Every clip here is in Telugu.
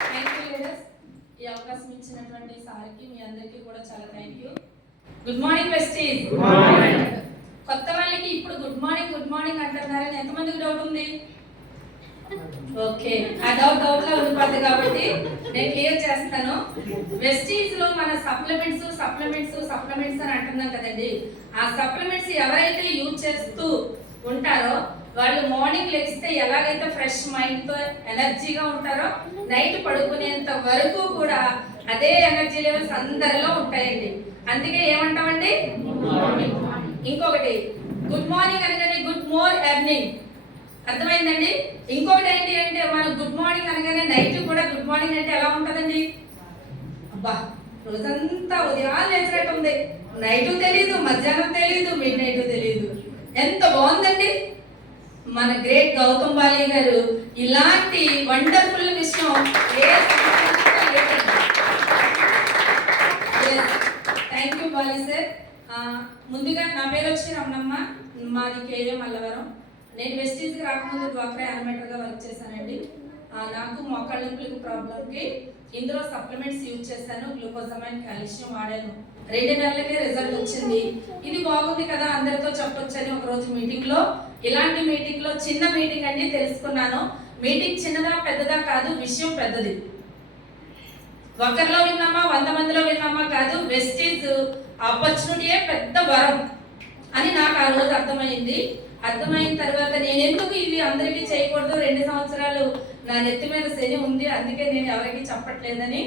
Thank you leaders. ఈ అవకాశం ఇచ్చినటువంటి సార్కి మీ అందరికీ కూడా చాలా thank you. Good morning Vestige. కొత్త వాళ్ళకి ఇప్పుడు గుడ్ మార్నింగ్ అంటున్నారని ఎంతమందికి డౌట్ ఉంది? ఓకే, ఆ డౌట్ లా ఉండిపోద్ది కాబట్టి నేను క్లియర్ చేస్తాను. వెస్టీజ్ లో మన సప్లిమెంట్స్ అని అంటున్నాం కదండి. ఆ సప్లిమెంట్స్ ఎవరైతే యూజ్ చేస్తూ ఉంటారో వాళ్ళు మార్నింగ్ లెగిస్తే ఎలాగైతే ఫ్రెష్ మైండ్ తో ఎనర్జీగా ఉంటారో నైట్ పడుకునేంత వరకు కూడా అదే ఎనర్జీ లెవెల్స్ అందరిలో ఉంటాయండి. అందుకే ఏమంటామండి? ఇంకొకటి గుడ్ మార్నింగ్ అనగానే గుడ్ మోర్ ఎర్నింగ్, అర్థమైందండి? ఇంకొకటి ఏంటి అంటే మనం గుడ్ మార్నింగ్ అనగానే నైట్ కూడా గుడ్ మార్నింగ్ అంటే ఎలా ఉంటుందండి? అబ్బా రోజంతా ఉదయాలు లేచినట్టు ఉంది, నైట్ తెలీదు, మధ్యాహ్నం తెలీదు, మిడ్ నైట్ తెలీదు, ఎంత బాగుందండి. మన గ్రేట్ గౌతమ్ బాలి గారు ఇలాంటి వండర్ఫుల్ విషయం థ్యాంక్ యూ బాలి సార్. ముందుగా నా పేరు వచ్చి రమణమ్మ, మాది కేఏ మల్లవరం. నేను వెస్టీజ్కి రాకముందు డ్వాక్రా యానిమేటర్గా వర్క్ చేశానండి. నాకు మోకాళ్ళ నొప్పులకు ప్రాబ్లంకి ఇందులో సప్లిమెంట్స్ యూజ్ చేశాను. గ్లూకోజమైన్, కాల్షియం వాడాను. 2 నెలలకే రిజల్ట్ వచ్చింది. ఇది బాగుంది కదా అందరితో చెప్పొచ్చని ఒకరోజు మీటింగ్లో, ఇలాంటి మీటింగ్లో చిన్న మీటింగ్ అండి తెలుసుకున్నాను. మీటింగ్ చిన్నదా పెద్దదా కాదు, విషయం పెద్దది. ఒకరిలో విన్నామా 100 మందిలో విన్నామా కాదు, వెస్టీజ్ ఆపర్చునిటీయే పెద్ద వరం అని నాకు ఆ రోజు అర్థమైంది. అర్థమైన తర్వాత నేను ఎందుకు ఇవి అందరికీ చేయకూడదు, 2 సంవత్సరాలు నా నెత్తి మీద శని ఉంది, అందుకే నేను ఎవరికి చెప్పట్లేదని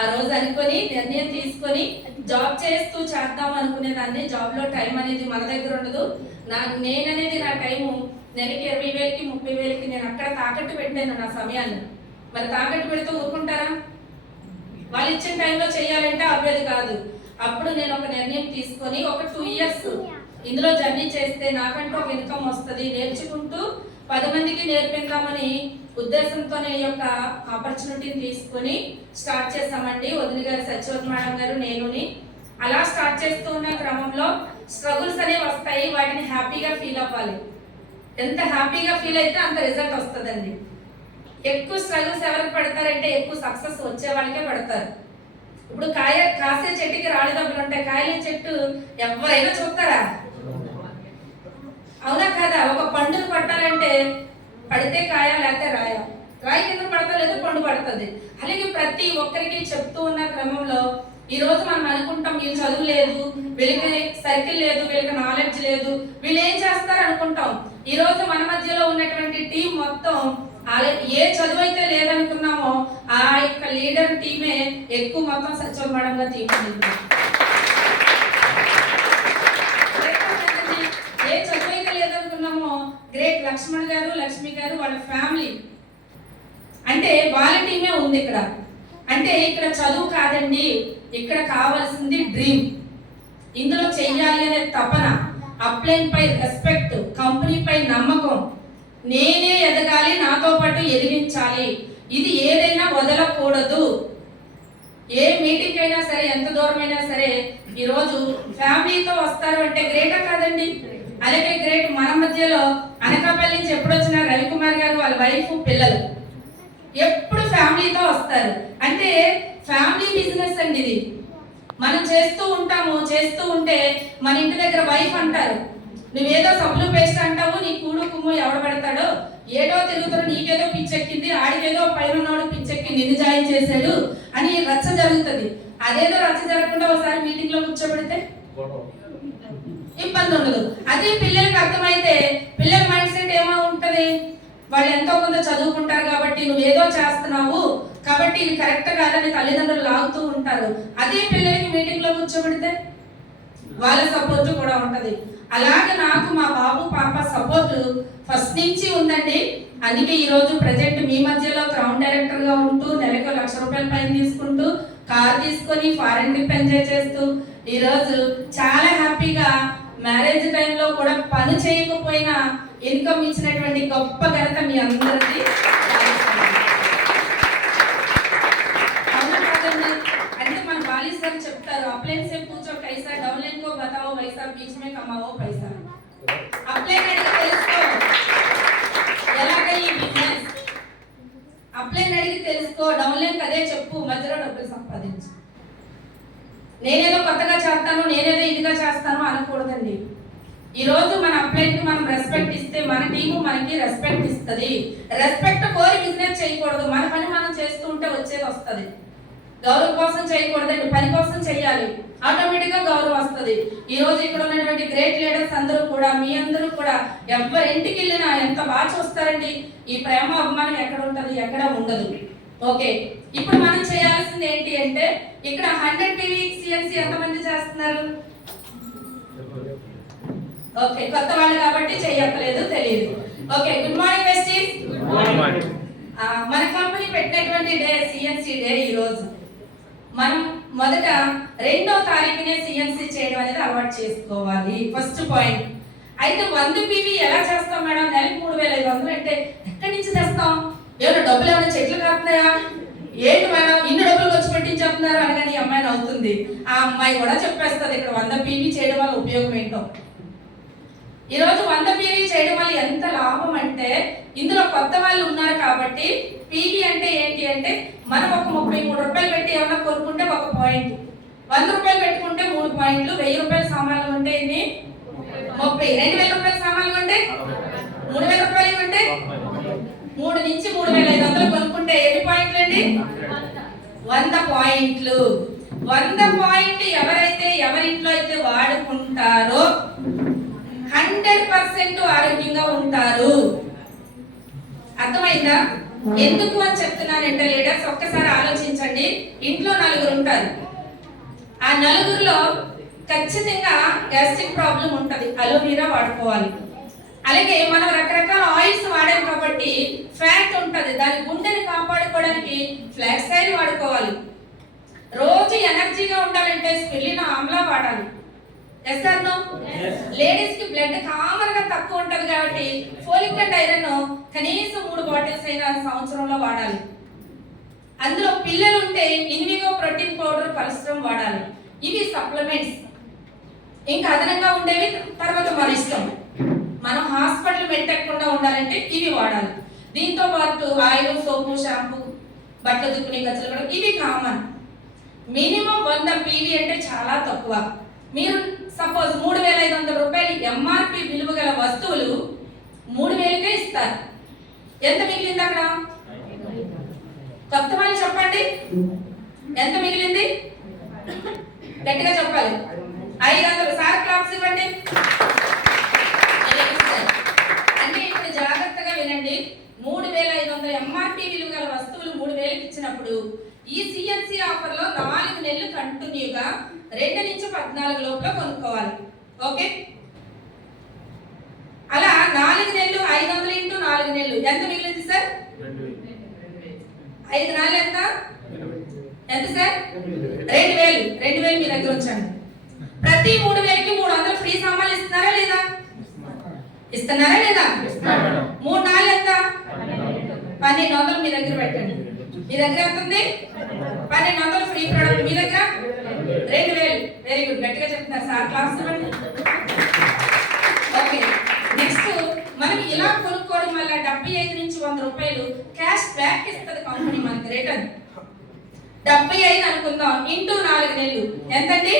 ఆ రోజు అనుకొని నిర్ణయం తీసుకొని జాబ్ చేస్తూ చేద్దాం అనుకునేదాన్ని. జాబ్లో టైం అనేది మన దగ్గర ఉండదు. నేననేది నా టైము నెలకి 20,000కి 30,000కి నేను అక్కడ తాకట్టు పెట్టాను నా సమయాన్ని. మరి తాకట్టు పెడితే ఊరుకుంటారా? వాళ్ళు ఇచ్చిన టైంలో చేయాలంటే అవ్వదు కాదు. అప్పుడు నేను ఒక నిర్ణయం తీసుకొని ఒక 2 ఇయర్స్ ఇందులో జర్నీ చేస్తే నాకంటూ ఒక ఇన్కమ్ వస్తుంది, నేర్చుకుంటూ 10 మందికి నేర్పిద్దామని ఉద్దేశంతోనే ఈ యొక్క ఆపర్చునిటీని తీసుకొని స్టార్ట్ చేస్తామండి. వదిన గారు, సత్యవతి మేడం గారు, నేనుని అలా స్టార్ట్ చేస్తూ ఉన్న క్రమంలో స్ట్రగుల్స్ అనేవి వస్తాయి. వాటిని హ్యాపీగా ఫీల్ అవ్వాలి. ఎంత హ్యాపీగా ఫీల్ అయితే అంత రిజల్ట్ వస్తుందండి. ఎక్కువ స్ట్రగుల్స్ ఎవరికి పడతారంటే ఎక్కువ సక్సెస్ వచ్చే వాళ్ళకే పడతారు. ఇప్పుడు కాసే చెట్టుకి రాళ్ళ దెబ్బలు ఉంటాయి, కాయల చెట్టు ఎవరైనా చూస్తారా? అవునా కదా? ఒక పండును పట్టాలంటే పడితే కాయ లేకపోతే రాయి కింద పడతా లేదా పండు పడుతుంది. అలాగే ప్రతి ఒక్కరికి చెప్తూ ఉన్న క్రమంలో ఈ రోజు మనం అనుకుంటాం వీళ్ళు చదువు లేదు, వీళ్ళకి సర్కిల్ లేదు, వీళ్ళకి నాలెడ్జ్ లేదు, వీళ్ళు ఏం చేస్తారు అనుకుంటాం. ఈ రోజు మన మధ్యలో ఉన్నటువంటి టీం మొత్తం ఏ చదువు అయితే లేదనుకున్నామో ఆ యొక్క లీడర్ టీమే ఎక్కువ మొత్తం సత్యవతి మేడం గా తీసుకుంది. ఏ చదువు అయితే లేదనుకున్నామో గ్రేట్ లక్ష్మణ్ గారు, లక్ష్మి గారు, వాళ్ళ ఫ్యామిలీ అంటే వాళ్ళ టీమే ఉంది ఇక్కడ. అంటే ఇక్కడ చదువు కాదండి, ఇక్కడ కావాల్సింది డ్రీమ్. ఇందులో చెయ్యాలి అనే తపన, అప్లైన్ పై రెస్పెక్ట్, కంపెనీ పై నమ్మకం, నేనే ఎదగాలి, నాతో పాటు ఎదిగించాలి, ఇది ఏదైనా వదలకూడదు. ఏ మీటింగ్ అయినా సరే, ఎంత దూరమైనా సరే ఈరోజు ఫ్యామిలీతో వస్తారు అంటే గ్రేటా కాదండి? అలాగే గ్రేట్ మన మధ్యలో అనకాపల్లి నుంచి ఎప్పుడు వచ్చిన రవికుమార్ గారు, వాళ్ళ వైఫ్, పిల్లలు ఎప్పుడు ఫ్యామిలీతో వస్తారు. అంటే ఫ్యామిలీ బిజినెస్ అండి ఇది. మనం చేస్తూ ఉంటాము, చేస్తూ ఉంటే మన ఇంటి దగ్గర వైఫ్ అంటారు, నువ్వేదో సబ్బులు పేస్ట్ అంటావు, నీ కూడు కుమ్ము ఎవడు పెడతాడో, ఏదో తిరుగుతాడు, నీకేదో పిచ్చెక్కింది, ఆడికేదో పైన ఉన్నవాడు పిచ్చెక్కి నిన్ను జాయిన్ చేశాడు అని రచ్చ జరుగుతుంది. అదేదో రచ్చ జరగకుండా ఒకసారి మీటింగ్ లో కూర్చోబెడితే ఇబ్బంది ఉండదు. అదే పిల్లలకి అర్థమైతే పిల్లల మైండ్ సెట్ ఏమో ఉంటది, వాళ్ళు ఎంతో కొంత చదువుకుంటారు కాబట్టి నువ్వేదో చేస్తున్నావు కాబట్టి ఇది కరెక్ట్ కాదని తల్లిదండ్రులు లాగుతూ ఉంటారు. అదే పిల్లలకి మీటింగ్ లో కూర్చోబెడితే వాళ్ళ సపోర్ట్ కూడా ఉంటది. అలాగే నాకు మా బాబు పాప సపోర్ట్ ఫస్ట్ నుంచి ఉందండి. అందుకే ఈ రోజు ప్రజెంట్ మీ మధ్యలో క్రౌన్ డైరెక్టర్ గా ఉంటూ నెలకు 1,00,000 రూపాయల పైన తీసుకుంటూ కార్ తీసుకొని ఫారెన్ ట్రిప్ ఎంజాయ్ చేస్తూ ఈ రోజు చాలా హ్యాపీగా మ్యారేజ్ టైంలో కూడా పని చేయకపోయినా ఇన్కమ్ ఇచ్చినటువంటి గొప్ప ఘనత మీ అందరిది. అంటే మన బాలి సార్ చెప్తారు, అప్లైన్ से पूछो कैसा, डाउनलाइन को बताओ वैसा, बीच में कमाओ पैसा. అప్లైన్ అడిగి తెలుసుకో ఎలాగ ఈ బిజినెస్, అప్లైన్ అడిగి తెలుసుకో డౌన్లైన్కి అదే చెప్పు, మధ్యలో డబ్బులు సంపాదించు. నేనేదో కొత్తగా చేస్తాను, నేనేదో ఇదిగా చేస్తాను అనకూడదండి. ఈరోజు మన అప్లైకి మనం రెస్పెక్ట్ ఇస్తే మన టీము మనకి రెస్పెక్ట్ ఇస్తుంది. రెస్పెక్ట్ కోరి బిజినెస్ చేయకూడదు. మన పని మనం చేస్తూ ఉంటే వచ్చేది వస్తుంది. గౌరవం కోసం చేయకూడదండి, పని కోసం చేయాలి. ఆటోమేటిక్ గా గౌరవం వస్తుంది. ఈ రోజు ఇక్కడ ఉన్నటువంటి గ్రేట్ లీడర్స్ అందరూ కూడా, మీ అందరూ కూడా ఎవరింటికి వెళ్ళినా ఎంత బాగా చూస్తారండి. ఈ ప్రేమ అభిమానం ఎక్కడ ఉంటుంది? ఎక్కడ ఉండదు. ఓకే, ఇప్పుడు మనం చేయాల్సింది ఏంటి అంటే, ఇక్కడ 100 PV CNC ఎంతమంది చేస్తున్నారు? ఓకే, కొత్త వాళ్ళు కాబట్టి చేయక్కలేదు, తెలియదు. ఓకే, గుడ్ మార్నింగ్ వెస్టీస్. మన కంపెనీ పెట్టినటువంటి డే CNC డే. ఈ రోజు మనం మొదట 2వ తారీఖునే CNC చేయడం అనేది అలవాటు చేసుకోవాలి. First point. అయితే 100 PV ఎలా చేస్తాం మేడం? నెలకు 3500 అంటే ఎక్కడి నుంచి తెస్తాం? ఏమైనా డబ్బులు ఏమైనా చెట్లు కాస్తున్నాయా? ఏంటి మేడం ఇన్ని డబ్బులు ఖర్చు పెట్టించేస్తున్నారు అనగానే ఈ అమ్మాయిని అవుతుంది. ఆ అమ్మాయి కూడా చెప్పేస్తుంది ఇక్కడ 100 PV చేయడం వల్ల ఉపయోగం ఏంటో. ఈరోజు 100 PV చేయడం వల్ల ఎంత లాభం అంటే, ఇందులో కొత్త వాళ్ళు ఉన్నారు కాబట్టి PV అంటే ఏంటి అంటే, మనం ఒక 33 రూపాయలు పెట్టి ఏమన్నా కొనుక్కుంటే 1 పాయింట్, 100 రూపాయలు పెట్టుకుంటే 3 పాయింట్లు, 1000 రూపాయల సామాన్లు ఉంటే ఎన్ని? 30. 2000 రూపాయల సామాన్లు ఉంటే 3000 రూపాయలు ఉంటే 3 నుంచి 3500 కొనుక్కుంటే ఎన్ని పాయింట్లు అండి? 100 పాయింట్లు. 100 పాయింట్లు ఎవరైతే ఎవరింట్లో అయితే వాడుకుంటారో 100% ఆరోగ్యంగా ఉంటారు. అర్థమైందా? ఎందుకు అని చెప్తున్నానంటే లీడర్స్ ఒక్కసారి ఆలోచించండి. ఇంట్లో 4 ఉంటారు. ఆ 4లో ఖచ్చితంగా గ్యాస్ట్రిక్ ప్రాబ్లం ఉంటుంది. అలోవెరా వాడుకోవాలి. అలాగే మనం రకరకాల ఆయిల్స్ వాడాం కాబట్టి ఫ్యాట్ ఉంటుంది. దాని గుండెని కాపాడుకోవడానికి ఫ్లాక్స్ ఆయిల్ వాడుకోవాలి. రోజు ఎనర్జీగా ఉండాలంటే స్పిరులినా ఆమ్లా వాడాలి. Yes or no? లేడీస్ కి బ్లడ్ కామన్ గా తక్కువ ఉంటది కాబట్టి ఫోలిక్ అండ్ ఐరన్ కనీసం 3 బాటిల్స్ అయినా సంవత్సరంలో వాడాలి. అందులో పిల్లలు ఉంటే ఇన్విగో ప్రోటీన్ పౌడర్ కల్స్ట్రమ్ వాడాలి. ఇవి సప్లిమెంట్స్. ఇంకా అదనంగా ఉండేవి తర్వాత మన ఇష్టం. మనం హాస్పిటల్ పెట్టకుండా ఉండాలంటే ఇవి వాడాలి. దీంతో పాటు ఆయిల్, సోపు, షాంపూ, బట్టలు దుక్కునే ఖర్చులు కూడా ఇవి కామన్. మినిమం 100 PV అంటే చాలా తక్కువ. మీరు సపోజ్ 3500 రూపాయలు MRP విలువ గల వస్తువులు 3000కే ఇస్తారు. ఎంత మిగిలింది అక్కడ? కొత్త వాళ్ళు చెప్పండి, ఎంత మిగిలింది? గట్టిగా చెప్పాలి. 500. సార్ క్లాప్స్ ఇవ్వండి. అంటే ఇప్పుడు జాగ్రత్తగా వినండి. 3500 MRP విలువ గల వస్తువులు 3000కి ఇచ్చినప్పుడు ఈ CNC ఆఫర్లో 4 నెలలు కంటిన్యూగా 2 నుంచి 14 లోపల కొనుక్కోవాలి. ఓకే, అలా 4 నెలలు 500 ఇంటూ 4 నెలలు ఎంత మిగిలింది సార్? 5 నాలుగు ఎంత? ఎంత సార్? 2000. 2000 మీ దగ్గర ఉంచండి. ప్రతి 3000కి 300 ఫ్రీ సామాన్లు ఇస్తున్నారా లేదా? ఇస్తున్నారా లేదా? 3 నాలుగు ఎంత? 1200 మీ దగ్గర పెట్టండి. మీ దగ్గర ఎంత ఉంది? 1200 ఫ్రీ ప్రొడక్ట్. మీ దగ్గర 2000. వెరీ గుడ్, గట్టిగా చెప్తున్నారు సార్. క్లాస్ ఇవ్వండి. ఓకే, నెక్స్ట్ మనం ఇలా కొనుక్కోవడం వల్ల 75 నుంచి 100 రూపాయలు క్యాష్ బ్యాక్ ఇస్తుంది కంపెనీ మనకి రిటర్న్. 75 అనుకుందాం ఇంటూ 4 నెలలు ఎంతండి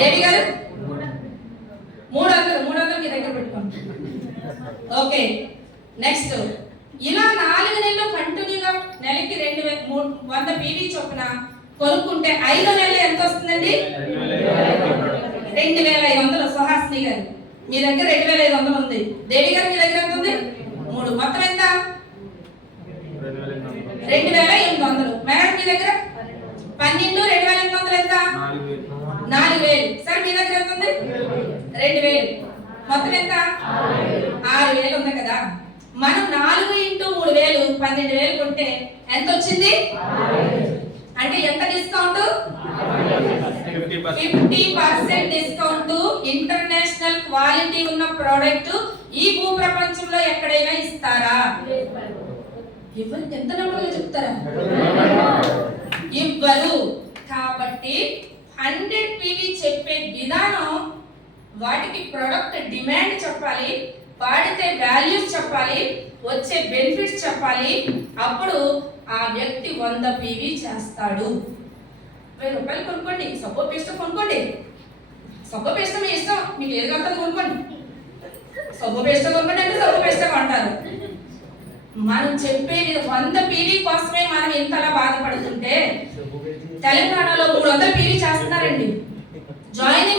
దేవి గారు? 300 మీ దగ్గర పెట్టుకోండి. ఓకే, నెక్స్ట్ ఇలా 4 నెలలు కంటిన్యూగా నెలకి 100 PV చొప్పున కొనుక్కుంటే 5 నెలలు ఎంత వస్తుందండి? 2500. సుహాసిని గారు మీ దగ్గర 2500 ఉంది. దేవి గారు మీ దగ్గర ఎంత ఉంది? 3. మొత్తం ఎంత? 2800. మేడం మీ దగ్గర 12 2800 ఎంత? 4000. సార్ మీ దగ్గర ఎంత ఉంది? 2000. మొత్తం ఎంత? 6000 ఉంది కదా. మనం 4 ఇంటూ 3000 12000 కొంటే ఎంత వచ్చింది? అంటే ఎంత డిస్కౌంట్? 50% డిస్కౌంట్. ఇంటర్నేషనల్ క్వాలిటీ ఉన్న ప్రోడక్ట్ ఈ భూ ప్రపంచంలో ఎక్కడైనా ఇస్తారా? ఇవ్వరు. ఎంత నమ్మకంగా చెప్తారా? ఇవ్వరు. కాబట్టి 100 PV చెప్పే విధానం, వాటికి ప్రొడక్ట్ డిమాండ్ చెప్పాలి, వాడితే వాల్యూస్ చెప్పాలి, వచ్చే బెనిఫిట్స్ చెప్పాలి. అప్పుడు ఆ వ్యక్తి 100 పీవీ చేస్తాడు. 1000 రూపాయలు కొనుక్కోండి, సబ్బు పేస్ట్ కొనుక్కోండి. సబ్బు పేస్ట్ మీ ఇష్టం, మీకు ఏది కావాలి కొనుక్కోండి. సబ్బు పేస్ట్ కొనుక్కోండి అంటే సబ్బు పేస్ట్ కొంటారు. మనం చెప్పేది 100 పీవీ కోసమే మనం ఇంతలా బాధపడుతుంటే తెలంగాణలో 300 పీవీ చేస్తున్నారండి. జాయినింగ్